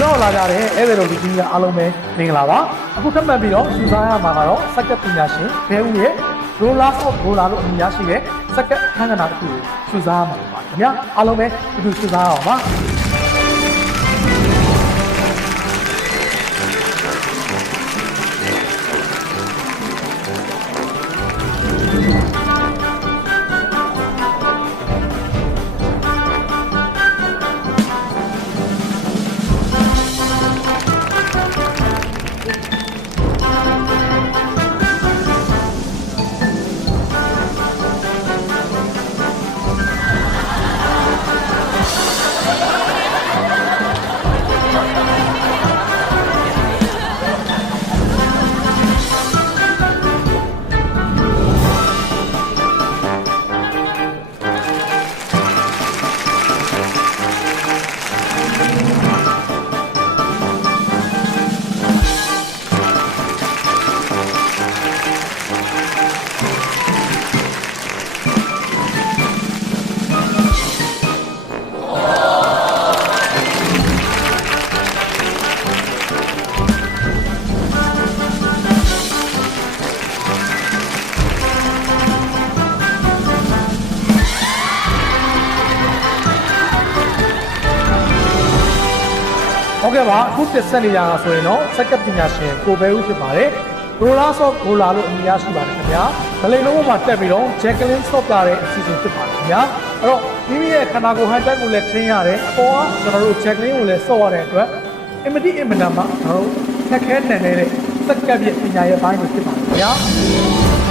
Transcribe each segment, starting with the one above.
ရောက်လာကြတဲ့ဧည့်သည်တော်လူကြီးများအားလုံးပဲမင်္ဂလာပါအခုထပ်မံပြီးတော့စူစားရမှာကတော့စက္ကပ်ပညာရှင်ဘဲဦးရဲ့ roller of roller လို့အမည်ရရှိတဲ့စက္ကပ်ခန်းကနာတစ်ခုကိုစူစားရမှာပါခင်ဗျာအားလုံးပဲဒီလိုစူစားရအောင်ပါ ဟုတ်ကဲ့ပါအခုတက်ဆက်နေရတာဆိုရင်တော့စက္ကပ်ပညာရှင်ကိုဘဲဦးဖြစ်ပါတယ်ရိုလာဆော့ဂိုလာလို့အမည်ရရှိပါတယ်ခင်ဗျာဒလိန်လုံးပေါ်မှာတက်ပြီးတော့ဂျက်ကလင်းဆော့ပြတဲ့အစီအစဉ်ဖြစ်ပါတယ်ခင်ဗျာအဲ့တော့မိမိရဲ့ခန္ဓာကိုယ်ဟန်တက်ကိုလည်းထင်းရတယ်အပေါ်ကကျွန်တော်တို့ဂျက်ကလင်းကိုလည်းဆော့ရတဲ့အတွက်အင်မတိအင်မတန်မှကျွန်တော်တို့ခက်ခဲတန်နေတဲ့စက္ကပ်ရဲ့ပညာရဲ့ဘိုင်းကိုဖြစ်ပါတယ်ခင်ဗျာ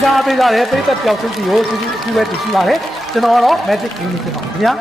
စူးစမ်းပေးကြတဲ့ပိတ်သက်ပျောက်ချင်းစီကိုစီစီအထူးပဲတည်ရှိပါတယ်ကျွန်တော်ကတော့ Magic Game ဖြစ်ပါခင်ဗျာ